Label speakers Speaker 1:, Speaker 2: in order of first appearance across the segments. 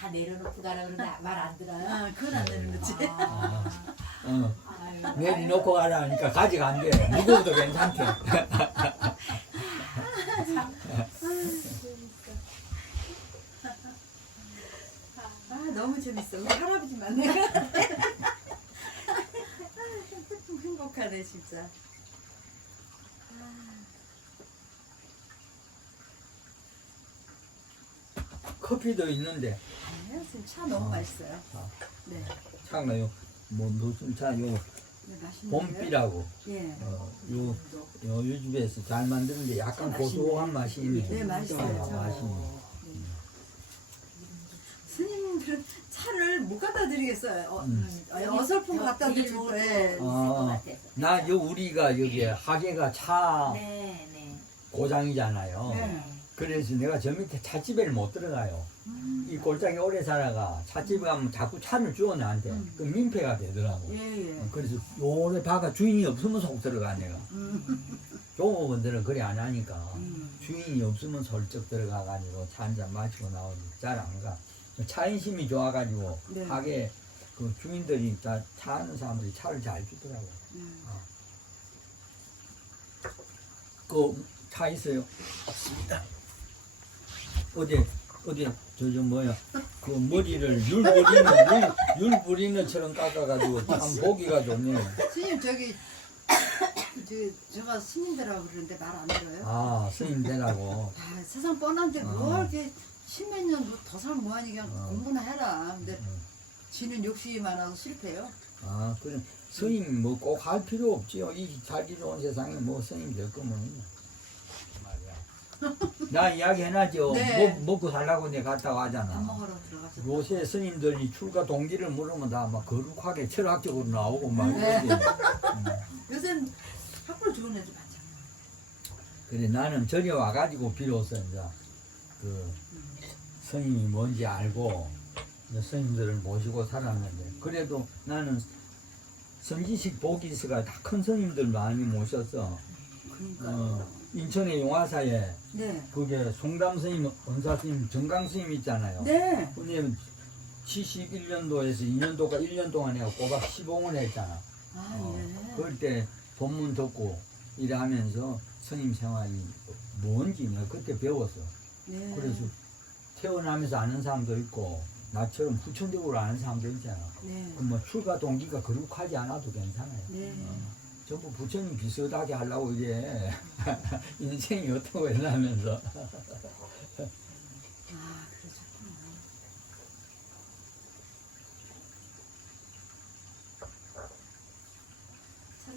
Speaker 1: 다 내려놓고 가라 그러는데 말 안 들어요?
Speaker 2: 아, 그건 안 되는 거지.
Speaker 1: 아,
Speaker 3: 어,
Speaker 1: 아유.
Speaker 3: 내려놓고 가라 하니까 가지가 안 돼. 무거워도 괜찮대.
Speaker 2: 아, 너무 재밌어. 우리 할아버지 것 같아. 행복하네, 진짜.
Speaker 3: 커피도 있는데
Speaker 2: 지금 차 너무 맛있어요.
Speaker 3: 아.
Speaker 2: 네.
Speaker 3: 참가요. 뭐 무슨 차요?
Speaker 2: 네, 맛있는
Speaker 3: 봄비라고.
Speaker 2: 예.
Speaker 3: 어, 요, 요, 요 집에서 잘 만드는데 약간 고소한 맛이 있네.
Speaker 2: 네, 맛있어요.
Speaker 3: 아, 맛있네.
Speaker 2: 스님들은 차를 못 갖다 드리겠어요. 어,
Speaker 3: 음.
Speaker 2: 어, 어설픈 거 갖다 드릴
Speaker 1: 좋은 거
Speaker 3: 어.
Speaker 1: 같아서.
Speaker 3: 나, 요, 우리가 여기 하계가 차
Speaker 1: 네, 네.
Speaker 3: 고장이잖아요.
Speaker 2: 네.
Speaker 3: 그래서 내가 저 밑에 찻집에를 못 들어가요.
Speaker 2: 음.
Speaker 3: 이 골짜기 오래 살아가 찻집에 가면 자꾸 차를 주워 나한테.
Speaker 2: 음.
Speaker 3: 그 민폐가 되더라고.
Speaker 2: 예, 예.
Speaker 3: 어, 그래서 요래 바가 주인이 없으면 속 들어가 내가.
Speaker 2: 음.
Speaker 3: 종업원들은 그래 안 하니까.
Speaker 2: 음.
Speaker 3: 주인이 없으면 설쩍 들어가가지고 차 한 잔 마시고 나오지 잘 안 가. 차인심이 좋아가지고
Speaker 2: 네.
Speaker 3: 하게 그 주인들이 다차 하는 사람들이 차를 잘 주더라고.
Speaker 2: 음.
Speaker 3: 그차 있어요? 없습니다. 어디 어디 저저 뭐야 그 머리를 율 부리는 율, 율 부리는처럼 깎아가지고 참 보기가 좋네.
Speaker 2: 스님 저기 저기 제가 스님들하고 그러는데 말 안 들어요?
Speaker 3: 아 스님 되라고.
Speaker 2: 아, 세상 뻔한데
Speaker 3: 어.
Speaker 2: 뭘 이렇게 십몇 년더 살면 뭐하니 그냥
Speaker 3: 어.
Speaker 2: 공부나 해라. 근데
Speaker 3: 어.
Speaker 2: 지는 욕심이 많아서 실패해요.
Speaker 3: 아 그래 스님 뭐 꼭 할 필요 없지요. 이 살기 좋은 세상에 뭐 스님 될 거면. 나 이야기 해놨죠.
Speaker 2: 네.
Speaker 3: 먹, 먹고 살라고 내가 갔다고
Speaker 2: 밥
Speaker 3: 하잖아.
Speaker 2: 먹으러.
Speaker 3: 요새 스님들이 출가 동기를 물으면 다 막 거룩하게 철학적으로 나오고 막
Speaker 2: 네.
Speaker 3: 이러지.
Speaker 2: 요새는 학벌 좋은 애들 많잖아.
Speaker 3: 그래 나는 저리 와가지고 비로소 이제 그 스님이 뭔지 알고 이제 스님들을 모시고 살았는데 그래도 나는 선지식 보기스가 다 큰 스님들 많이 모셨어.
Speaker 2: 그러니까.
Speaker 3: 어, 인천의 용화사에
Speaker 2: 네.
Speaker 3: 그게 송담 스님, 은사 스님, 정강 스님 있잖아요.
Speaker 2: 네.
Speaker 3: 근데 71년도에서 2년도가 1년 동안 내가 꼬박 시봉을 했잖아.
Speaker 2: 아
Speaker 3: 어,
Speaker 2: 예.
Speaker 3: 그럴 때 본문 듣고 일하면서 스님 생활이 뭔지 내가 그때 배웠어.
Speaker 2: 네.
Speaker 3: 그래서 태어나면서 아는 사람도 있고 나처럼 후천적으로 아는 사람도 있잖아.
Speaker 2: 네.
Speaker 3: 그뭐 출가 동기가 거룩하지 않아도 괜찮아요.
Speaker 2: 네.
Speaker 3: 어, 전부 부처님 비슷하게 하려고 이래 인생이 어떻고 이러면서
Speaker 2: 아 그러셨구나.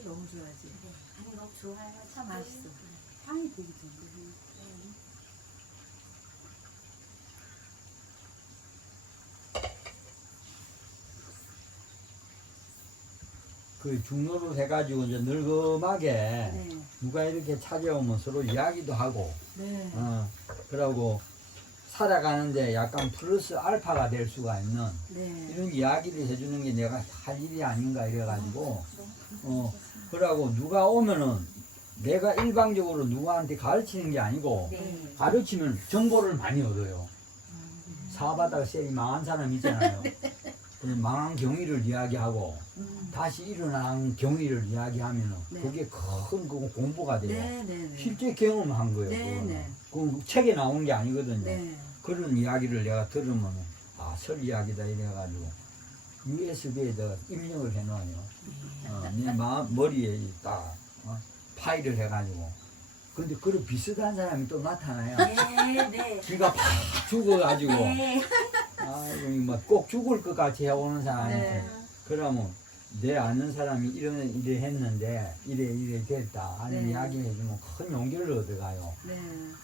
Speaker 2: 너무 좋아하지.
Speaker 1: 아니 너무 좋아요. 참
Speaker 2: 맛있어.
Speaker 1: 맛있어.
Speaker 2: 향이 되게 좋은데.
Speaker 3: 그 중노릇 해가지고 이제 늙음하게
Speaker 2: 네.
Speaker 3: 누가 이렇게 찾아오면 서로 이야기도 하고
Speaker 2: 네.
Speaker 3: 어, 그러고 살아가는데 약간 플러스 알파가 될 수가 있는
Speaker 2: 네.
Speaker 3: 이런 이야기를 해주는 게 내가 할 일이 아닌가 이래가지고 어 그러고 누가 오면은 내가 일방적으로 누구한테 가르치는 게 아니고
Speaker 1: 네.
Speaker 3: 가르치면 정보를 많이 얻어요. 사바다가 세이 망한 사람 있잖아요. 그 망한 경위를 이야기하고
Speaker 2: 음.
Speaker 3: 다시 일어난 경위를 이야기하면은
Speaker 2: 네.
Speaker 3: 그게 큰그 공부가 돼요.
Speaker 2: 네, 네, 네.
Speaker 3: 실제 경험한 거예요.
Speaker 2: 네. 네.
Speaker 3: 그 책에 나온 게 아니거든요.
Speaker 2: 네.
Speaker 3: 그런 이야기를 내가 들으면 아, 설 이야기다 이래가지고 USB에다가 입력을 해놔요. 어, 내 마, 머리에 딱 어, 파일을 해가지고. 근데 그런 비슷한 사람이 또 나타나요.
Speaker 1: 네, 네.
Speaker 3: 기가 팍 죽어가지고
Speaker 1: 네.
Speaker 3: 아이고 뭐꼭 죽을 것 같이 해오는 사람한테
Speaker 2: 네.
Speaker 3: 그러면 내 아는 사람이 이런 일을 했는데 이래 이래 됐다 하는
Speaker 2: 네.
Speaker 3: 이야기 해주면 큰 용기를 얻어가요.
Speaker 2: 네.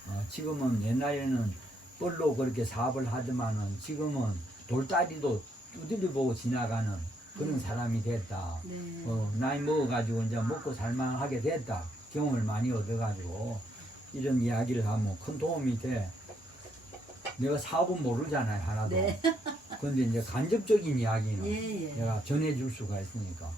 Speaker 3: 어, 지금은 옛날에는 뻘로 그렇게 사업을 하지만은 지금은 돌다리도 두드려 보고 지나가는 그런
Speaker 2: 음.
Speaker 3: 사람이 됐다.
Speaker 2: 네.
Speaker 3: 어, 나이 먹어가지고 이제 먹고 살만하게 됐다. 경험을 많이 얻어가지고 이런 이야기를 하면 큰 도움이 돼. 내가 사업은 모르잖아요 하나도.
Speaker 2: 네.
Speaker 3: 근데 이제 간접적인 이야기는
Speaker 2: 예, 예.
Speaker 3: 내가 전해줄 수가 있으니까.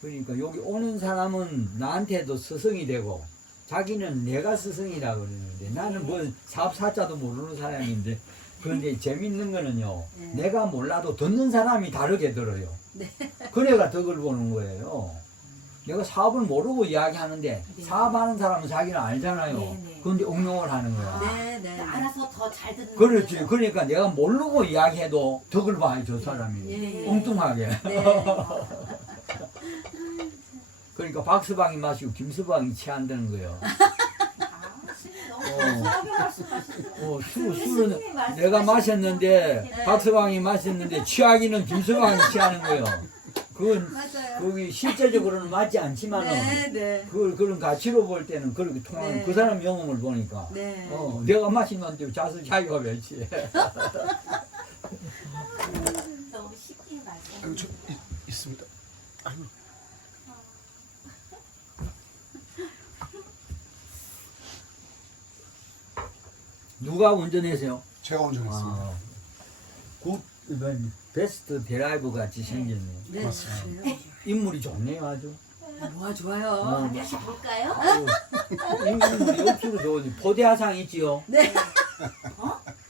Speaker 3: 그러니까 여기 오는 사람은 나한테도 스승이 되고 자기는 내가 스승이라 그러는데 나는 뭐 사업 사자도 모르는 사람인데 그런데 재밌는 거는요.
Speaker 2: 네.
Speaker 3: 내가 몰라도 듣는 사람이 다르게 들어요.
Speaker 2: 네.
Speaker 3: 그래가 덕을 보는 거예요. 내가 사업을 모르고 이야기하는데
Speaker 1: 네.
Speaker 3: 사업하는 사람은 자기는 알잖아요.
Speaker 1: 네, 네.
Speaker 3: 그런데 응용을 하는 거야.
Speaker 2: 네, 네.
Speaker 1: 알아서 더 잘 듣는
Speaker 3: 그렇지.
Speaker 1: 거죠.
Speaker 3: 그러니까 내가 모르고 이야기해도 덕을 봐요, 저 사람이.
Speaker 2: 예, 예.
Speaker 3: 엉뚱하게.
Speaker 2: 네.
Speaker 3: 그러니까 박스방이 마시고 김서방이 취한다는 거예요.
Speaker 1: 아, 스님 너무
Speaker 3: 어.
Speaker 1: 말씀하시죠.
Speaker 3: 어, 술,
Speaker 1: 근데
Speaker 3: 술은
Speaker 1: 스님이
Speaker 3: 내가 마셨는데
Speaker 1: 네.
Speaker 3: 박서방이 마셨는데 취하기는 김서방이 취하는 거예요. 그건
Speaker 2: 맞아요.
Speaker 3: 그게 실제적으로는 맞지 않지만은
Speaker 2: 네, 네.
Speaker 3: 그걸 그런 가치로 볼 때는 그렇게 통하는
Speaker 2: 네.
Speaker 3: 그 사람 영혼을 보니까
Speaker 2: 네.
Speaker 3: 어 내가 마시는데 자수 자기가 왜 취해?
Speaker 1: 너무 쉽게
Speaker 4: 저 있, 있습니다. 아이고
Speaker 3: 누가 운전해세요?
Speaker 4: 제가 운전했습니다.
Speaker 3: 아, 굿 이번 베스트 드라이브 같이 생겼네.
Speaker 2: 네,
Speaker 4: 고맙습니다.
Speaker 2: 그래요.
Speaker 3: 인물이 좋네요 아주.
Speaker 2: 뭐가 좋아요.
Speaker 3: 어,
Speaker 1: 다시 볼까요?
Speaker 3: 어, 인물이 억수로 좋으니 포대하상 있지요?
Speaker 2: 네.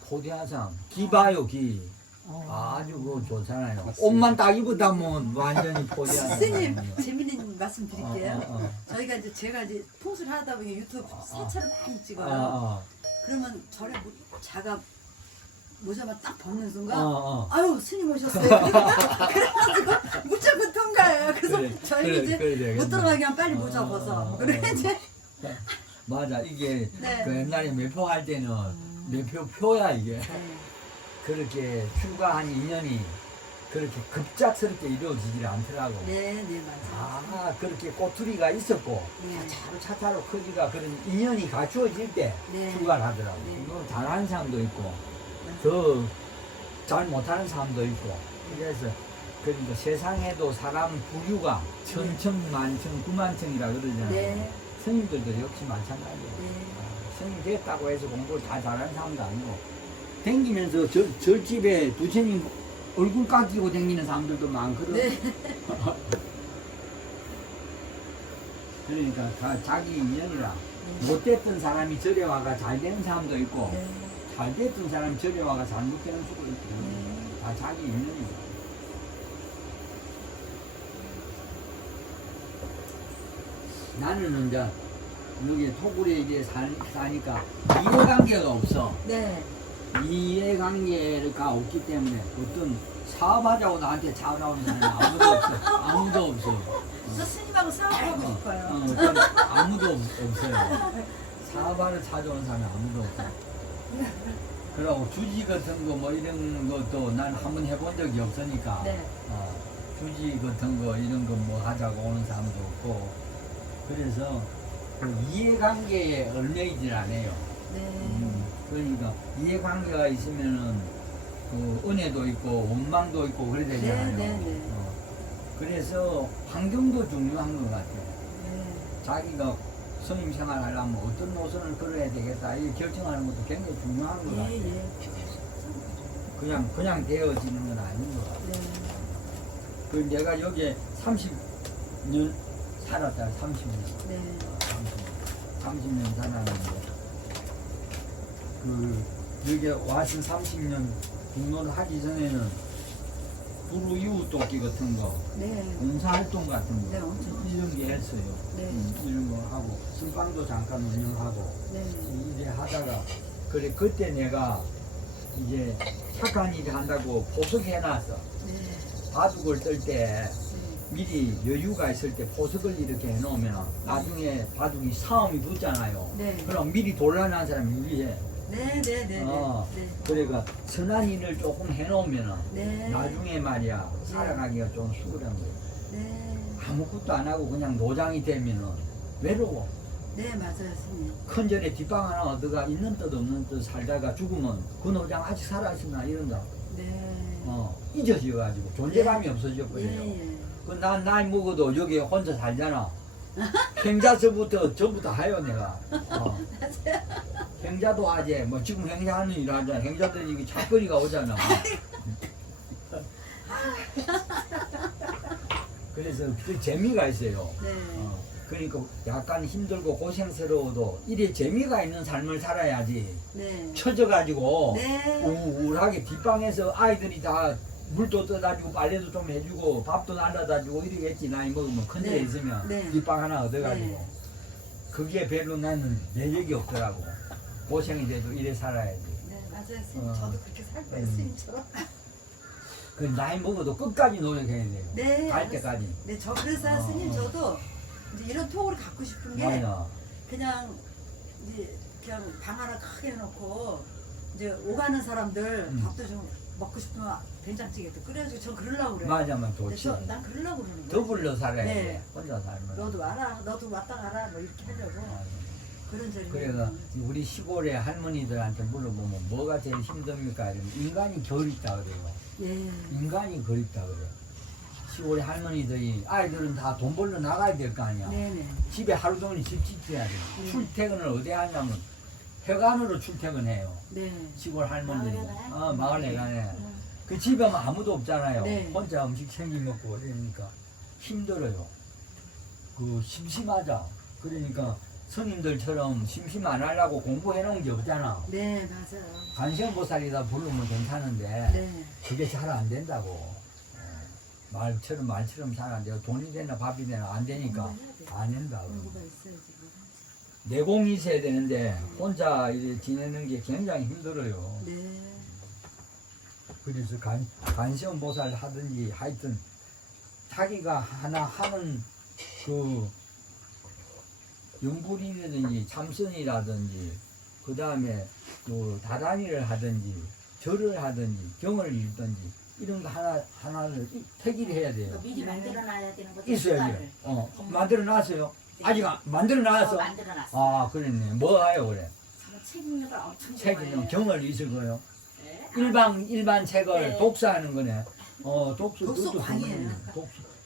Speaker 3: 포대하상 기봐요 기.
Speaker 1: 어.
Speaker 3: 아주 그거 좋잖아요.
Speaker 4: 맞습니다.
Speaker 3: 옷만 딱 입었다면 완전히 포대하상.
Speaker 2: 선생님 재밌는 말씀 드릴게요.
Speaker 3: 어, 어,
Speaker 2: 저희가 이제 제가 이제 통수를 하다 보니 유튜브 사차를 많이
Speaker 3: 어.
Speaker 2: 찍어요.
Speaker 3: 어, 어,
Speaker 2: 그러면 저를 모- 자가 모자만 딱 벗는 순간
Speaker 3: 어, 어.
Speaker 2: 아유 스님 오셨어요. 그래가지고 무조건 통과해요. 그래서
Speaker 3: 그래,
Speaker 2: 저희
Speaker 3: 그래,
Speaker 2: 이제
Speaker 3: 그래 되겠네.
Speaker 2: 못 들어가게 하면 빨리 모자
Speaker 3: 어,
Speaker 2: 벗어.
Speaker 3: 어,
Speaker 2: 그래
Speaker 3: 어.
Speaker 2: 이제
Speaker 3: 맞아 이게
Speaker 2: 네.
Speaker 3: 그 옛날에 매표 할 때는 매표 표야 이게
Speaker 2: 네.
Speaker 3: 그렇게 휴가한 인연이 그렇게 급작스럽게 이루어지질 않더라고.
Speaker 2: 네, 네 맞아요.
Speaker 3: 아 그렇게 꼬투리가 있었고
Speaker 2: 네.
Speaker 3: 차로 차차로 커지가 그런 인연이 갖추어질 때
Speaker 2: 네.
Speaker 3: 휴가를 하더라고.
Speaker 2: 네.
Speaker 3: 그거 잘하는 사람도 있고. 더잘 못하는 사람도 있고 그래서 그러니까 세상에도 사람 부유가 천천만천 구만천이라 그러잖아요.
Speaker 2: 네,
Speaker 3: 스님들도 역시 마찬가지예요.
Speaker 2: 네.
Speaker 3: 아, 스님 됐다고 해서 공부를 다 잘하는 사람도 아니고 댕기면서 저, 절집에 부처님 얼굴 깎이고 댕기는 사람들도 많거든.
Speaker 2: 네.
Speaker 3: 그러니까 다 자기 인연이라 못됐던 사람이 절에 와가 잘 되는 사람도 있고
Speaker 2: 네.
Speaker 3: 잘 됐던 사람이 절에 와가 잘못 되는 수도 있고 다 자기 인연이다. 나는 이제 여기 토굴에 이제 살, 사니까 이해관계가 없어.
Speaker 2: 네.
Speaker 3: 이해관계가 없기 때문에 어떤 사업하자고 나한테 찾아오는 사람이 아무도 없어. 아무도 없어.
Speaker 2: 저 스님하고 사업하고
Speaker 3: 어,
Speaker 2: 싶어요.
Speaker 3: 어, 아무도 없- 없어요. 사업하러 찾아오는 사람이 아무도 없어. 그리고 주지 같은 거 뭐 이런 것도 난 한번 해본 적이 없으니까
Speaker 2: 네.
Speaker 3: 어, 주지 같은 거 이런 거 뭐 하자고 오는 사람도 없고 그래서 그 이해관계에 얽매이질 않아요.
Speaker 2: 네.
Speaker 3: 음, 그러니까 이해관계가 있으면은 그 은혜도 있고 원망도 있고 그래야 되잖아요.
Speaker 2: 네, 네, 네.
Speaker 3: 어, 그래서 환경도 중요한 것 같아요.
Speaker 2: 네.
Speaker 3: 자기가 스님 생활 하려면 어떤 노선을 걸어야 되겠다 이 결정하는 것도 굉장히 중요한 것 같아요.
Speaker 2: 예, 예.
Speaker 3: 그냥 그냥 되어지는 건 아닌 것 같아요.
Speaker 2: 네.
Speaker 3: 그 내가 여기에 30년 살았다 30년.
Speaker 2: 네.
Speaker 3: 30년 살았는데 그 여기 와서 30년 공로를 하기 전에는 부루 이웃 돕기 같은 거
Speaker 2: 네.
Speaker 3: 봉사활동 같은 거
Speaker 2: 네, 엄청
Speaker 3: 이런 게 했어요
Speaker 2: 네.
Speaker 3: 음, 이런 거 하고 술방도 잠깐 운영하고
Speaker 2: 네.
Speaker 3: 이래 하다가 그래 그때 내가 이제 착한 일 한다고 보석해놨어
Speaker 2: 네.
Speaker 3: 바둑을 뜰때
Speaker 2: 네.
Speaker 3: 미리 여유가 있을 때 보석을 이렇게 해놓으면 나중에 바둑이 싸움이 붙잖아요.
Speaker 2: 네.
Speaker 3: 그럼 미리 돌아난 사람이 유리해.
Speaker 2: 네, 네, 네,
Speaker 3: 어.
Speaker 2: 네.
Speaker 3: 그러니까 선한 일을 조금 해놓으면
Speaker 2: 네.
Speaker 3: 나중에 말이야 살아가기가 좀 수월한 거예요.
Speaker 2: 네.
Speaker 3: 아무것도 안 하고 그냥 노장이 되면은 외로워.
Speaker 2: 네, 맞아요, 스님.
Speaker 3: 큰 절에 뒷방 하나 얻어가 있는 뜻 없는 뜻 살다가 죽으면 그 노장 아직 살아있나 이런다.
Speaker 2: 네.
Speaker 3: 어, 잊어져가지고 존재감이 없어져 버려요.
Speaker 2: 예, 예.
Speaker 3: 그난 나이 먹어도 여기 혼자 살잖아. 행자서부터 전부 다 해요 내가. 어. 행자도 하지. 뭐 지금 행자하는 일 하잖아. 행자들이 이게 잡거리가 오잖아. 그래서 그 재미가 있어요.
Speaker 2: 네.
Speaker 3: 어. 그러니까 약간 힘들고 고생스러워도 이래 재미가 있는 삶을 살아야지.
Speaker 2: 네.
Speaker 3: 처져가지고
Speaker 2: 네.
Speaker 3: 우울하게 뒷방에서 아이들이 다 물도 떠다주고 빨래도 좀 해주고 밥도 날라다주고 이러겠지 나이 먹으면 큰데
Speaker 2: 네.
Speaker 3: 있으면
Speaker 2: 네.
Speaker 3: 뒷방 하나 얻어가지고
Speaker 2: 네.
Speaker 3: 그게 별로 나는 매력이 없더라고 고생이 돼도 이래 살아야지
Speaker 2: 네, 맞아요. 스님
Speaker 3: 어.
Speaker 2: 저도 그렇게 살 거예요.
Speaker 3: 음.
Speaker 2: 스님처럼.
Speaker 3: 그 나이 먹어도 끝까지 노력해야 돼요
Speaker 2: 네.
Speaker 3: 갈 때까지
Speaker 2: 네, 저 그래서
Speaker 3: 어,
Speaker 2: 스님
Speaker 3: 어.
Speaker 2: 저도 이제 이런 톡을 갖고 싶은 게
Speaker 3: 맞아
Speaker 2: 그냥 이제 그냥 방 하나 크게 해놓고 이제 오가는 사람들
Speaker 3: 음.
Speaker 2: 밥도 좀 먹고 싶으면 된장찌개도 끓여주고 전 그러려고 그래요.
Speaker 3: 맞아면
Speaker 2: 근데
Speaker 3: 좋지
Speaker 2: 저, 난 그러려고 그러는 거예요.
Speaker 3: 더불러 살아야
Speaker 2: 네.
Speaker 3: 돼 혼자 살면
Speaker 2: 너도 와라, 너도 왔다 가라, 뭐 이렇게 하려고
Speaker 3: 맞아.
Speaker 2: 그런 소리.
Speaker 3: 그래서 우리 시골의 할머니들한테 물어보면 뭐가 제일 힘듭니까? 이러면 인간이 결있다 그래요
Speaker 2: 예.
Speaker 3: 인간이 그립다 그래. 시골의 할머니들이 아이들은 다 돈 벌러 나가야 될 거 아니야.
Speaker 2: 네네.
Speaker 3: 집에 하루 종일 집 지켜야 돼.
Speaker 2: 음.
Speaker 3: 출퇴근을 어디 하냐면 해관으로 출퇴근해요.
Speaker 2: 네.
Speaker 3: 시골 할머니들이.
Speaker 1: 마을에 가요?
Speaker 3: 어, 마을에 가네.
Speaker 1: 응.
Speaker 3: 그 집에 면 아무도 없잖아요.
Speaker 2: 네.
Speaker 3: 혼자 음식 챙겨 먹고 그러니까 힘들어요. 그 심심하자. 그러니까 스님들처럼 심심 안 하려고 공부해 놓은 게 없잖아.
Speaker 2: 네, 맞아요.
Speaker 3: 관세음보살이다 부르면 괜찮은데
Speaker 2: 네.
Speaker 3: 그게 잘 안 된다고. 어, 말처럼 말처럼 잘 안 돼요. 돈이 되나 밥이 되나 안 되니까. 안 된다.
Speaker 2: 공부가 있어야지. 뭐.
Speaker 3: 내공이 있어야 되는데 혼자 이렇게 지내는 게 굉장히 힘들어요.
Speaker 2: 네.
Speaker 3: 그래서 간, 간시험 보살 하든지 하여튼 자기가 하나 하는 그 연불이라든지 참선이라든지 그 다음에 또 다단이를 하든지 절을 하든지 경을 읽든지 이런 거 하나 하나를 이- 택일 해야 돼요.
Speaker 1: 그거 미리 만들어 놔야 되는 거죠.
Speaker 3: 있어야. 돼요. 어 만들어 놨어요. 아직 안- 만들어
Speaker 1: 어,
Speaker 3: 놨어.
Speaker 1: 만들어 놨어.
Speaker 3: 아 그랬네. 뭐 하요 그래?
Speaker 1: 저는 책 읽는 걸 엄청. 좋아해요.
Speaker 3: 경을 읽어요.
Speaker 1: 네.
Speaker 3: 일반 일반 책을
Speaker 1: 네.
Speaker 3: 독서하는 거네. 어 독서
Speaker 2: 독서
Speaker 3: 그것도
Speaker 2: 광이에요.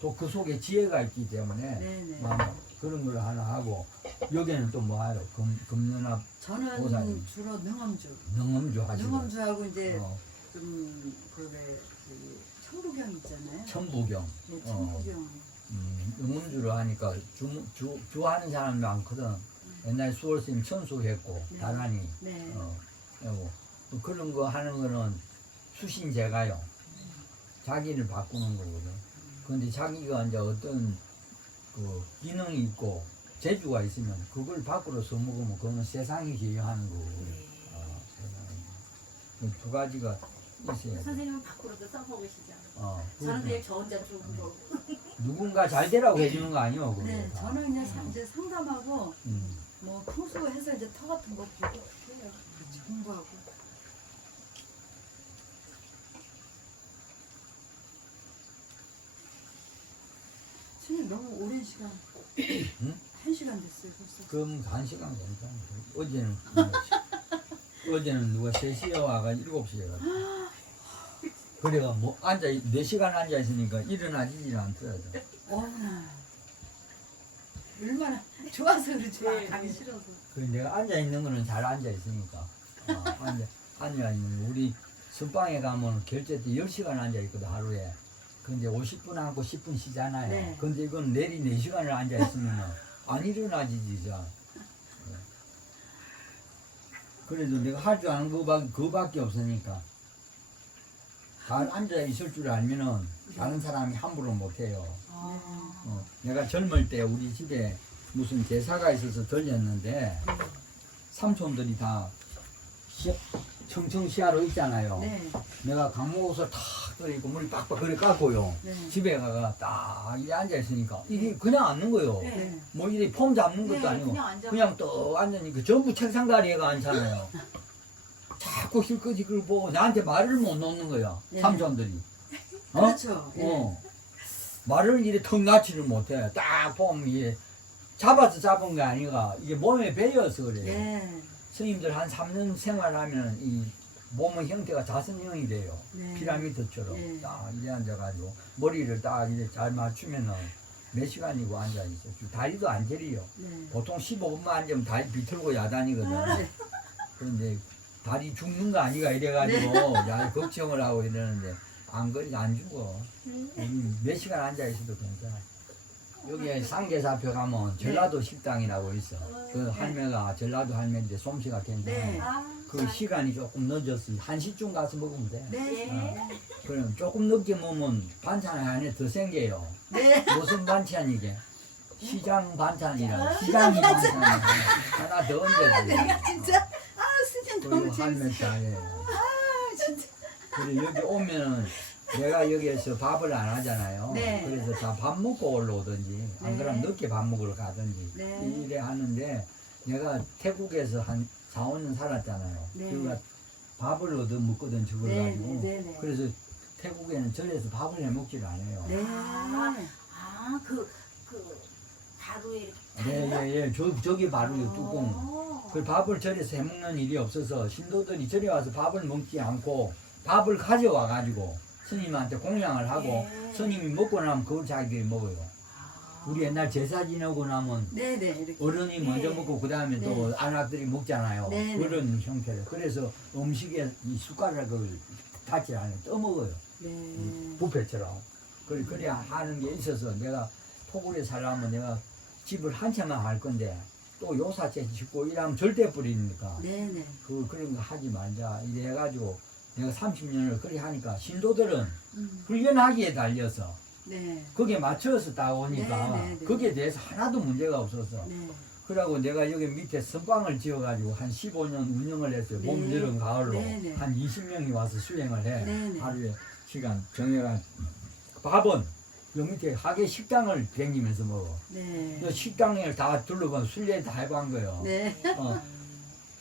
Speaker 3: 독그 속에 지혜가 있기 때문에
Speaker 2: 네네.
Speaker 3: 아, 그런 걸 하나 하고 여기는 또 뭐 하요? 금 금연합
Speaker 2: 저는
Speaker 3: 보살님.
Speaker 2: 주로 능엄주.
Speaker 3: 능엄주 하시고
Speaker 2: 능엄주하고 이제
Speaker 3: 어,
Speaker 2: 좀그왜 청부경 있잖아요.
Speaker 3: 천부경
Speaker 2: 네,
Speaker 3: 어.
Speaker 2: 청부경.
Speaker 3: 음, 능엄주를 하니까 주, 주, 주 하는 사람이 많거든. 옛날에 수월 스님 천수했고
Speaker 2: 네.
Speaker 3: 다란이
Speaker 2: 네.
Speaker 3: 어, 그런 거 하는 거는 수신제가요. 자기를 바꾸는 거거든. 근데 자기가 이제 어떤 그 기능이 있고 재주가 있으면 그걸 밖으로 써먹으면 그거는 세상이 기여하는 거고.
Speaker 1: 네.
Speaker 3: 어, 세상에. 그두 가지가 있어야 돼.
Speaker 1: 선생님은 밖으로도 써먹으시죠.
Speaker 3: 어,
Speaker 1: 저는. 그냥 저 혼자 좋은 거고.
Speaker 3: 누군가 잘 되라고 해주는 거 아니오? 그거
Speaker 2: 네,
Speaker 3: 다.
Speaker 2: 저는 그냥 상, 이제 상담하고
Speaker 3: 음.
Speaker 2: 뭐 풍수해서 이제 터 같은 거 보고 해요. 같이 공부하고. 스님 너무 오랜 시간.
Speaker 3: 응?
Speaker 2: 한 시간 됐어요 벌써.
Speaker 3: 그럼 한 시간 괜찮아. 어제는 어제는 누가 3시에 와가 7시에 갔다. 그래가 뭐 앉아 4시간 앉아 있으니까 일어나지질 않더라도.
Speaker 2: 어머나. 얼마나 좋아서 그렇지.
Speaker 1: 네,
Speaker 2: 가기
Speaker 1: 네.
Speaker 2: 싫어서.
Speaker 3: 그 내가 앉아 있는 거는 잘 앉아 있으니까. 어, 앉아 앉아 있는 우리 선방에 가면 결제 때 10시간 앉아 있거든 하루에. 근데 50분 하고 10분 쉬잖아요.
Speaker 2: 네.
Speaker 3: 근데 이건 내리 4시간을 앉아 있으면 안 일어나지지 잘. 네. 그래도 내가 할 줄 아는 거밖에, 그거밖에 없으니까. 잘 앉아 있을 줄 알면은 다른 사람이 함부로 못 해요.
Speaker 2: 아.
Speaker 3: 어, 내가 젊을 때 우리 집에 무슨 제사가 있어서 들렸는데 삼촌들이 다 시, 청청 시야로 있잖아요.
Speaker 2: 네.
Speaker 3: 내가 강목옷을 탁 들이고 물 빡빡 그래 깎고요.
Speaker 2: 네.
Speaker 3: 집에 가가 딱 이래 앉아 있으니까 이게 그냥 앉는 거요.
Speaker 1: 네.
Speaker 2: 네.
Speaker 3: 뭐 이래 폼 잡는 것도
Speaker 1: 네,
Speaker 3: 아니고
Speaker 1: 그냥 앉아.
Speaker 3: 그냥 떡 앉으니까 전부 책상 다리에가 앉잖아요. 자꾸 실컷이 그걸 보고 나한테 말을 못 놓는 거야.
Speaker 2: 네.
Speaker 3: 삼촌들이. 어?
Speaker 2: 그렇죠. 예.
Speaker 3: 어. 말을 이래 턱 낳지를 못해. 딱 보면 이게 잡아서 잡은 게 아니가 이게 몸에 배여서 그래요.
Speaker 2: 예.
Speaker 3: 스님들 한 3년 생활하면 이 몸의 형태가 자선형이 돼요.
Speaker 2: 네.
Speaker 3: 피라미드처럼
Speaker 2: 네.
Speaker 3: 딱 이래 앉아가지고 머리를 딱 이래 잘 맞추면은 몇 시간이고 앉아 있어. 다리도 안 저리요.
Speaker 2: 네.
Speaker 3: 보통 15분만 앉으면 다리 비틀고 야단이거든.
Speaker 2: 네.
Speaker 3: 그런데 다리 죽는 거 아니가 이래가지고 야 걱정을 하고 이러는데 안 그리 안 죽어. 음, 몇 시간 앉아 있어도 괜찮아. 여기 상계사 앞에 가면 전라도 식당이라고 있어. 그 할매가 전라도 할매인데 솜씨가 괜찮아.
Speaker 2: 네.
Speaker 1: 아,
Speaker 3: 그 시간이 조금 늦었어. 한 시쯤 가서 먹으면 돼.
Speaker 2: 네.
Speaker 1: 예.
Speaker 3: 그럼 조금 늦게 먹으면 반찬 안에 더 생겨요.
Speaker 2: 네.
Speaker 3: 무슨 반찬 이게? 시장 반찬이라. 시장이 반찬이 하나 더 얹어줘.
Speaker 2: 내가 진짜 아
Speaker 3: 그리고
Speaker 2: 너무
Speaker 3: 할매
Speaker 2: 재밌어. 아 진짜.
Speaker 3: 그리고 여기 오면은 내가 여기에서 밥을 안 하잖아요.
Speaker 2: 네.
Speaker 3: 그래서 다 밥 먹고 올라오든지 안
Speaker 2: 네.
Speaker 3: 그러면 늦게 밥 먹으러 가든지
Speaker 2: 네.
Speaker 3: 이래 하는데 내가 태국에서 한 4, 5년 살았잖아요.
Speaker 2: 네.
Speaker 3: 그러니까 밥을 얻어 먹거든 저걸
Speaker 2: 네,
Speaker 3: 가지고.
Speaker 2: 네, 네, 네.
Speaker 3: 그래서 태국에는 절에서 밥을 해 먹지를 않아요.
Speaker 2: 네.
Speaker 1: 아, 그, 그, 바로 이렇게.
Speaker 3: 예, 예, 예. 저, 저기 바로 이 뚜껑.
Speaker 1: 어.
Speaker 3: 그 밥을 절에서 해 먹는 일이 없어서 신도들이 절에 와서 밥을 먹지 않고 밥을 가져와 가지고 스님한테 공양을 하고
Speaker 1: 예.
Speaker 3: 스님이 먹고 나면 그걸 자기들이 먹어요.
Speaker 1: 아.
Speaker 3: 우리 옛날 제사 지내고 나면
Speaker 2: 네네 이렇게.
Speaker 3: 어른이 먼저
Speaker 1: 네.
Speaker 3: 먹고 그 다음에 또
Speaker 2: 네.
Speaker 3: 아낙들이 먹잖아요.
Speaker 2: 네, 네.
Speaker 3: 그런 형태로. 그래서 음식에 이 숟가락을 닿지 않아요. 떠먹어요.
Speaker 2: 네.
Speaker 3: 부패처럼. 그래, 그래야 하는 게 있어서 내가 토굴에 살려면 내가 집을 한 채만 할 건데 또 요사채 짓고 이러면 절대 뿌리니까
Speaker 2: 네네.
Speaker 3: 그, 그런 거 하지 말자. 이래 해가지고 내가 30년을 그리 하니까 신도들은
Speaker 2: 음.
Speaker 3: 훈련하기에 달려서
Speaker 2: 네.
Speaker 3: 거기에 맞춰서 따오니까
Speaker 2: 네, 네, 네.
Speaker 3: 거기에 대해서 하나도 문제가 없었어.
Speaker 2: 네.
Speaker 3: 그러고 내가 여기 밑에 선방을 지어가지고 한 15년 운영을 했어요. 봄,
Speaker 2: 네.
Speaker 3: 여름, 가을로.
Speaker 2: 네, 네.
Speaker 3: 한 20명이 와서 수행을 해.
Speaker 2: 네, 네.
Speaker 3: 하루에 시간 정해가 밥은 여 밑에 하계 식당을 댕기면서 먹어.
Speaker 2: 네.
Speaker 3: 그 식당을 다 둘러보면 순례 다 해본 거예요.
Speaker 2: 네.
Speaker 3: 어,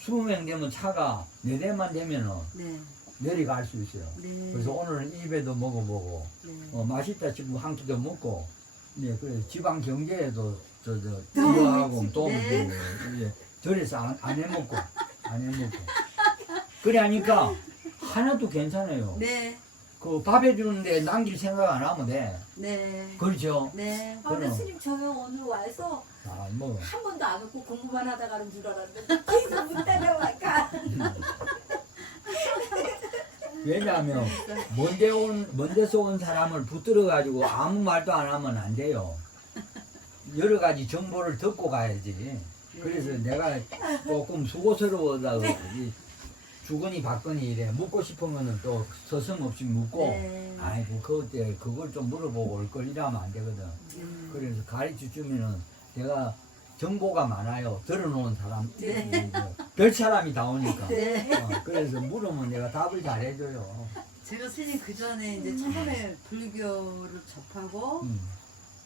Speaker 3: 20명 되면 차가 4대만 되면은
Speaker 2: 네.
Speaker 3: 내려갈 수 있어요.
Speaker 2: 네.
Speaker 3: 그래서 오늘은 입에도 먹어보고,
Speaker 2: 네.
Speaker 3: 어, 맛있다 싶으면 한 끼도 먹고, 네, 그래 지방 경제에도 저, 저, 이거하고 도움을
Speaker 2: 네.
Speaker 3: 주고, 이제 절에서 안, 안 해먹고, 안 해먹고. 그래 하니까 하나도 괜찮아요.
Speaker 2: 네.
Speaker 3: 그 밥 해 주는데 남길 생각 안 하면 돼.
Speaker 2: 네.
Speaker 3: 그렇죠?
Speaker 2: 네.
Speaker 1: 아, 근데
Speaker 3: 그럼.
Speaker 1: 스님 저는 오늘 와서
Speaker 3: 아, 뭐.
Speaker 1: 한 번도 안 했고 공부만 하다 가는 줄 알았는데 계속 못 따라와가.
Speaker 3: 왜냐하면 먼데 온 먼데서 온 사람을 붙들어 가지고 아무 말도 안 하면 안 돼요. 여러 가지 정보를 듣고 가야지. 그래서 내가 조금 수고스러워다고 이 주거니 받거니 이래 묻고 거는 또 서슴없이 묻고
Speaker 2: 네.
Speaker 3: 아이고 그때 그걸 좀 물어보고 올 걸 이러면 안 되거든.
Speaker 2: 음.
Speaker 3: 그래서 가르쳐 주면은 내가 정보가 많아요. 들어놓은 사람,
Speaker 2: 네.
Speaker 3: 뭐, 별 사람이 다 오니까.
Speaker 2: 네.
Speaker 3: 어, 그래서 물으면 내가 답을 잘 해줘요.
Speaker 2: 제가 스님 그 전에 이제 처음에 불교를 접하고
Speaker 3: 음.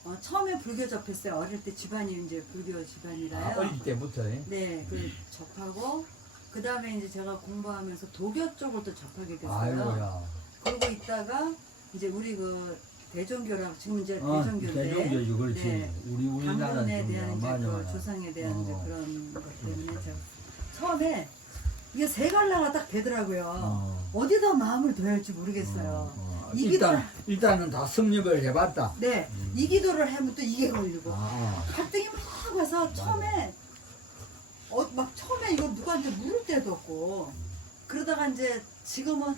Speaker 2: 어, 처음에 불교 접했어요. 어릴 때 집안이 이제 불교 집안이라요.
Speaker 3: 아, 어릴 때부터.
Speaker 2: 네, 그 접하고 그 다음에 이제 제가 공부하면서 도교 쪽을 또 접하게 됐어요.
Speaker 3: 아이고야.
Speaker 2: 그러고 있다가 이제 우리 그 대종교랑 지금 이제
Speaker 3: 어,
Speaker 2: 대종교인데
Speaker 3: 대종교지, 그렇지.
Speaker 2: 네.
Speaker 3: 우리 우리나라
Speaker 2: 방문에 대한
Speaker 3: 좀
Speaker 2: 이제
Speaker 3: 맞아,
Speaker 2: 그
Speaker 3: 맞아.
Speaker 2: 조상에 대한
Speaker 3: 어.
Speaker 2: 이제 그런 것 때문에 제가 처음에 이게 세 갈라가 딱 되더라고요.
Speaker 3: 어.
Speaker 2: 어. 디다 마음을 둬야 할지 모르겠어요.
Speaker 3: 어, 어.
Speaker 2: 이
Speaker 3: 일단 일단은 다 섭렵을 해봤다.
Speaker 2: 네, 이 기도를 하면 또 이게 걸리고
Speaker 3: 아,
Speaker 2: 갈등이 막 와서 처음에 어, 막 처음에 이거 누구한테 물을 때도 없고 그러다가 이제 지금은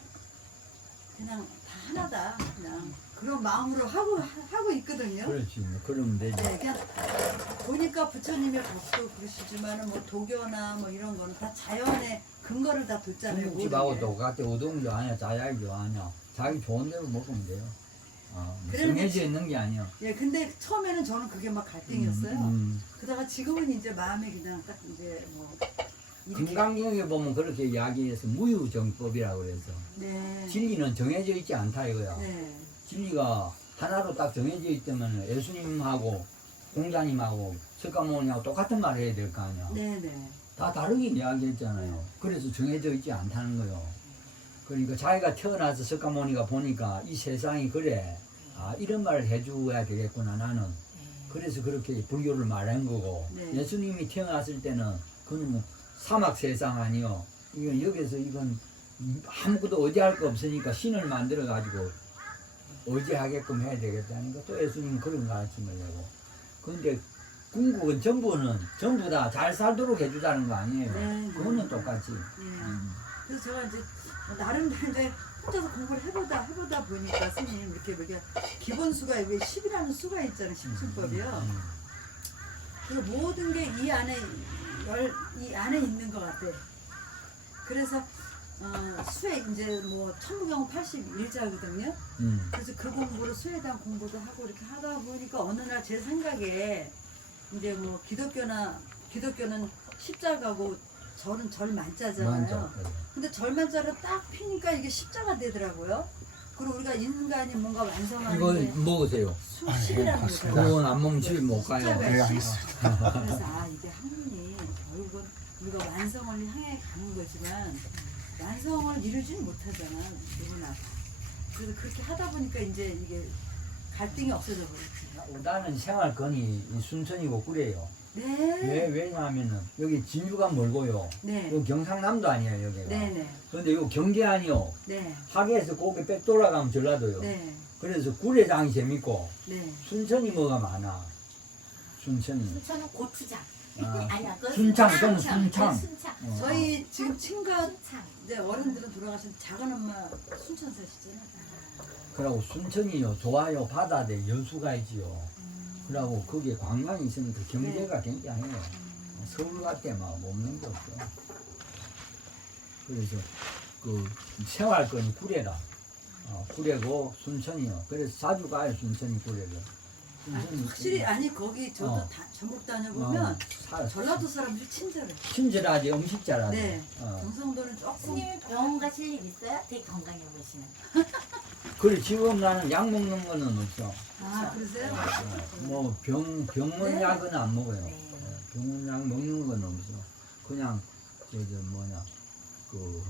Speaker 2: 그냥 다 하나다 그냥 그런 마음으로 하고 하고 있거든요.
Speaker 3: 그렇지. 뭐 그러면 되지.
Speaker 2: 네, 그냥 보니까 부처님의 법도 그러시지만은 뭐 도교나 뭐 이런 거는 다 자연의 근거를 다 뒀잖아요.
Speaker 3: 중국집하고
Speaker 2: 모든 게.
Speaker 3: 똑같아. 우동도 아니야, 자약도 아니야. 자기 좋은 대로 먹으면 돼요. 어, 뭐
Speaker 2: 그런데
Speaker 3: 정해져 있는 게 아니야.
Speaker 2: 예, 근데 처음에는 저는 그게 막 갈등이었어요.
Speaker 3: 음, 음.
Speaker 2: 그러다가 지금은 이제 마음이 그냥 딱 이제 뭐 이렇게
Speaker 3: 금강경에 보면 그렇게 이야기해서 무유정법이라고 그래서
Speaker 2: 네.
Speaker 3: 진리는 정해져 있지 않다 이거야.
Speaker 2: 네.
Speaker 3: 진리가 하나로 딱 정해져 있다면 예수님하고 공자님하고 석가모니하고 똑같은 말을 해야 될 거 아니야.
Speaker 2: 네, 네.
Speaker 3: 다 다르게 이야기했잖아요. 그래서 정해져 있지 않다는 거요. 그러니까 자기가 태어나서 석가모니가 보니까 이 세상이 그래. 아 이런 말을 해줘야 되겠구나 나는. 그래서 그렇게 불교를 말한 거고
Speaker 2: 네.
Speaker 3: 예수님이 태어났을 때는 그는 뭐 사막 세상 아니요. 이건 여기서 이건 아무것도 의지할 거 없으니까 신을 만들어 가지고 의지하게끔 해야 되겠다니까 또 예수님은 그런 가르침을 내고. 그런데 궁극은 전부는 전부 다 잘 살도록 해주자는 거 아니에요.
Speaker 2: 네, 네.
Speaker 3: 그거는 똑같이.
Speaker 2: 네.
Speaker 3: 음.
Speaker 2: 그래서 제가 이제 나름대로 이제 혼자서 공부를 해보다 해보다 보니까 선생님 이렇게 이렇게 기본 수가 이게 10이라는 수가 있잖아요. 십수법이요.
Speaker 3: 음.
Speaker 2: 그 모든 게 이 안에 열, 이 안에 있는 것 같아. 그래서 어, 수에 이제 뭐 천부경 81자거든요.
Speaker 3: 음.
Speaker 2: 그래서 그 공부를 수에 대한 공부도 하고 이렇게 하다 보니까 어느 날 제 생각에 이제 뭐 기독교나 기독교는 십자가고 절은 절 만자잖아요.
Speaker 3: 맞아.
Speaker 2: 근데 절 만자를 딱 피니까 이게 십자가 되더라고요. 그리고 우리가 인간이 뭔가 완성하는
Speaker 3: 이거
Speaker 2: 게
Speaker 3: 먹으세요.
Speaker 2: 수십이라는. 거예요.
Speaker 3: 그건 안 먹으면 못 가요.
Speaker 4: 네, 알겠습니다.
Speaker 2: 그래서 아 이게 학문이 결국은 우리가 완성을 향해 가는 거지만 완성을 이루지는 못하잖아 누구나 그래서 그렇게 하다 보니까 이제 이게 갈등이 없어져 버렸지
Speaker 3: 나는 생활권이 이 순천이고 그래요.
Speaker 2: 왜네
Speaker 3: 왜냐하면은 여기 진주가 멀고요.
Speaker 2: 네.
Speaker 3: 여기 경상남도 아니에요 여기가.
Speaker 2: 네네
Speaker 3: 근데 이거 경계 아니요.
Speaker 2: 네.
Speaker 3: 하계에서 고개 백 돌아가면 전라도요.
Speaker 2: 네.
Speaker 3: 그래서 구례장이 재밌고
Speaker 2: 네.
Speaker 3: 순천이 뭐가 많아. 순천이.
Speaker 1: 순천은 고추장.
Speaker 3: 아,
Speaker 1: 아니야, 그
Speaker 3: 순창, 그건
Speaker 1: 순창.
Speaker 3: 순창.
Speaker 1: 그 순창.
Speaker 3: 어.
Speaker 2: 저희 지금 친가
Speaker 1: 순창.
Speaker 2: 이제 어른들은 돌아가신 작은 엄마 순천 사시잖아요.
Speaker 3: 그러고 순천이요 좋아요 바다대 여수가 있지요. 그러고 거기에 관광이 있으니까 경계가 굉장해요. 서울 같게 막 없는 게 없어. 그래서 그 생활권이 구례라. 어, 구례고 순천이요. 그래서 자주 가요 순천이 구례를. 순천이
Speaker 2: 확실히 아니 거기 저도
Speaker 3: 어.
Speaker 2: 다, 전국 다녀보면
Speaker 3: 어, 사-
Speaker 2: 전라도 사람들이 친절해.
Speaker 3: 친절하지 음식 잘하지.
Speaker 2: 네.
Speaker 3: 어.
Speaker 2: 경상도는 조금
Speaker 1: 스님이 병원 가실 일 있어요? 되게 건강해 보시는.
Speaker 3: 그래 지금 나는 약 먹는 거는 없어.
Speaker 2: 아 그러세요?
Speaker 3: 뭐 병 병원
Speaker 2: 네.
Speaker 3: 약은 안 먹어요.
Speaker 1: 네.
Speaker 3: 예, 병원 약 먹는 건 없어. 그냥 저저 뭐냐 그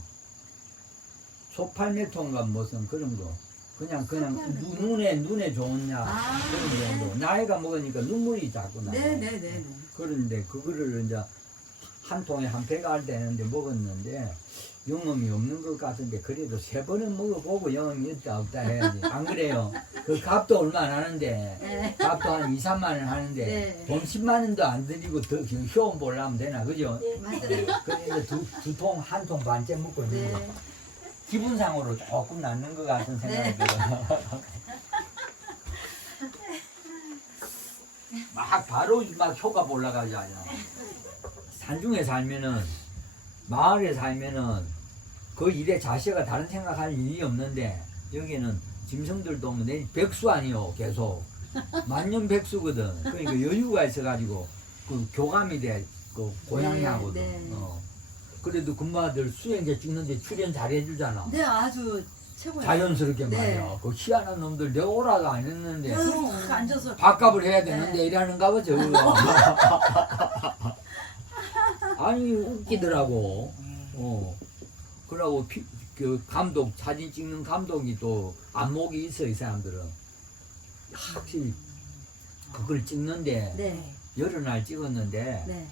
Speaker 3: 소팔메토인가 무슨 그런 거. 그냥 그냥? 눈- 눈에 눈에 약
Speaker 2: 아,
Speaker 3: 그런
Speaker 2: 네.
Speaker 3: 정도. 나이가 먹으니까 눈물이 자꾸 나.
Speaker 2: 네 네 네 네.
Speaker 3: 그런데 그거를 이제 한 통에 한 배가 할 되는데 먹었는데 영험이 없는 것 같은데 그래도 세 번은 먹어보고 영험이 있다 없다 해야지 안 그래요? 그 값도 얼마 안 하는데
Speaker 2: 네.
Speaker 3: 값도 한 2, 3만 원 하는데
Speaker 2: 네.
Speaker 3: 돈 10만 원도 안 들이고 더 효험 보려면 되나 그죠?
Speaker 1: 네.
Speaker 2: 맞아요.
Speaker 3: 그래서 두, 두 통, 한 통 반째 먹고 있는 거
Speaker 2: 네.
Speaker 3: 기분상으로 조금 낫는 것 같은 생각이
Speaker 2: 네.
Speaker 3: 들어요. 막 바로 막 효과 올라가지 않아. 산중에 살면은 마을에 살면은 그 일에 자세가 다른 생각할 일이 없는데 여기는 짐승들도 뭐내 백수 아니요 계속 만년 백수거든. 그러니까 여유가 있어가지고 그 교감이 돼. 그 고양이
Speaker 2: 네,
Speaker 3: 하거든.
Speaker 2: 네.
Speaker 3: 어. 그래도 금마들 수행제 찍는데 출연 잘해주잖아.
Speaker 2: 네 아주 최고예요.
Speaker 3: 자연스럽게
Speaker 2: 네.
Speaker 3: 말이야. 그 희한한 놈들 내가 오라가 안 했는데
Speaker 2: 쭉 앉아서
Speaker 3: 밥값을 해야 되는데
Speaker 2: 네.
Speaker 3: 이러는가 보죠. 아니 웃기더라고. 어. 그러고 피, 그 감독 사진 찍는 감독이 또 안목이 있어 이 사람들은 확실히 그걸 찍는데
Speaker 2: 네.
Speaker 3: 여러 날 찍었는데
Speaker 2: 네.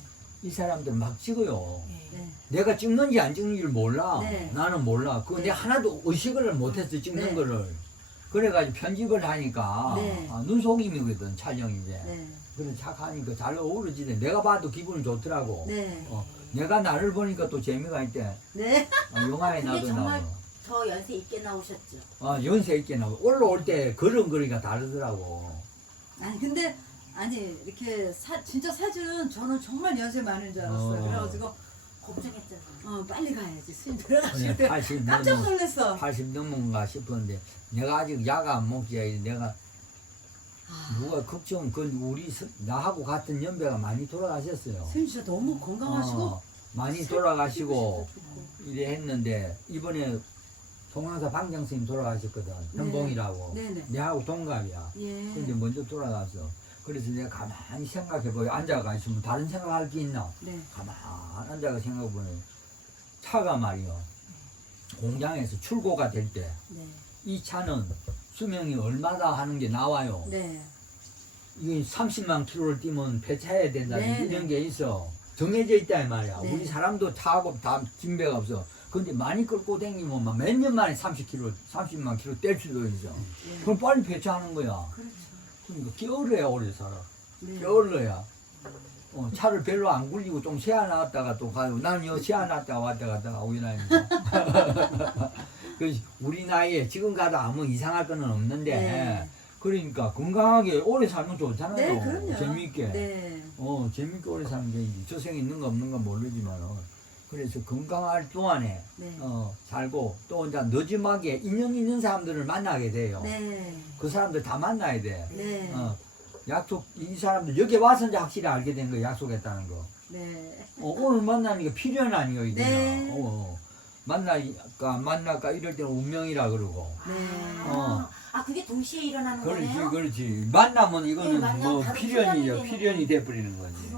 Speaker 3: 이 사람들 막 찍어요.
Speaker 2: 네.
Speaker 3: 내가 찍는지 안 찍는지를 몰라.
Speaker 2: 네.
Speaker 3: 나는 몰라. 그
Speaker 2: 네.
Speaker 3: 내가 하나도 의식을 못했어 찍는
Speaker 2: 네.
Speaker 3: 거를. 그래가지고 편집을 하니까
Speaker 2: 네.
Speaker 3: 아, 눈속임이거든 촬영이 이제.
Speaker 2: 네.
Speaker 3: 그래 착하니까 잘 어우러지네. 내가 봐도 기분 좋더라고.
Speaker 2: 네.
Speaker 3: 어, 내가 나를 보니까 또 재미가 있대.
Speaker 2: 네.
Speaker 3: 어, 영화에
Speaker 1: 그게
Speaker 3: 나도
Speaker 1: 정말
Speaker 3: 나오고.
Speaker 1: 더 연세 있게 나오셨죠.
Speaker 3: 어, 연세 있게 나오고. 올라올 때 걸음걸이가 다르더라고.
Speaker 2: 아니 근데 아니 이렇게 사, 진짜 사진은 저는 정말 연세 많은 줄 알았어요.
Speaker 3: 어.
Speaker 2: 그래가지고
Speaker 1: 걱정했잖아.
Speaker 2: 어 빨리 가야지 스님
Speaker 3: 그냥 때80
Speaker 2: 깜짝
Speaker 3: 넘은,
Speaker 2: 놀랐어.
Speaker 3: 80 넘은가 싶었는데 내가 아직 약 안 먹지. 내가
Speaker 2: 아,
Speaker 3: 누가 걱정, 그 우리 서- 나하고 같은 연배가 많이 돌아가셨어요.
Speaker 2: 스님 진짜 너무 건강하시고
Speaker 3: 어, 많이 돌아가시고 이래 했는데 이번에 송황사 방장 스님 돌아가셨거든. 현봉이라고.
Speaker 2: 네네.
Speaker 3: 내하고 동갑이야.
Speaker 2: 예.
Speaker 3: 근데 먼저 돌아갔어. 그래서 내가 가만히 생각해보여. 앉아가 있으면 다른 생각할 게 있나?
Speaker 2: 네.
Speaker 3: 가만 앉아가 생각해보니 차가 말이야. 공장에서 출고가 될때이
Speaker 2: 네.
Speaker 3: 차는 수명이 얼마다 하는 게 나와요.
Speaker 2: 네.
Speaker 3: 이게 30만 킬로를 뛰면 폐차해야 된다
Speaker 2: 네,
Speaker 3: 이런
Speaker 2: 네.
Speaker 3: 게 있어 정해져 있다 이 말이야
Speaker 2: 네.
Speaker 3: 우리 사람도 차하고 다 진배가 없어 근데 많이 끌고 다니면 막몇년 만에 30킬로 30만 킬로 뗄 수도 있어
Speaker 2: 네.
Speaker 3: 그럼 빨리 폐차하는 거야
Speaker 2: 그렇죠.
Speaker 3: 그러니까 게을러야 오래 살아
Speaker 2: 네.
Speaker 3: 게을러야 어, 차를 별로 안 굴리고 좀 세워놨다가 또 가요 난요 세워놨다가 왔다 갔다 하고 이러니까 그 우리 나이에 지금 가도 아무 이상할 거는 없는데
Speaker 2: 네.
Speaker 3: 그러니까 건강하게 오래 살면 좋잖아요.
Speaker 2: 네, 그럼요.
Speaker 3: 재미있게.
Speaker 2: 네.
Speaker 3: 어 재밌게 오래 사는 게 저생에 있는 거 없는 건 모르지만 그래서 건강할 동안에
Speaker 2: 네.
Speaker 3: 어 살고 또 이제 늦음하게 인연 있는 사람들을 만나게 돼요.
Speaker 2: 네.
Speaker 3: 그 사람들 다 만나야 돼.
Speaker 2: 네.
Speaker 3: 어 약속 이 사람들 여기 와서 이제 확실히 알게 된 거 약속했다는 거.
Speaker 2: 네.
Speaker 3: 어, 오늘 만나는 게 필연 아니에요 이게.
Speaker 2: 네.
Speaker 3: 어, 만날까 안 만날까 이럴 때는 운명이라 그러고.
Speaker 2: 네.
Speaker 1: 아, 아 그게 동시에 일어나는
Speaker 3: 그렇지
Speaker 1: 거네요?
Speaker 3: 그렇지 만나면 이거는
Speaker 1: 네, 만나면
Speaker 3: 뭐
Speaker 1: 바로
Speaker 3: 필연이죠
Speaker 1: 필연이 되는
Speaker 3: 필연이 돼버리는 거지.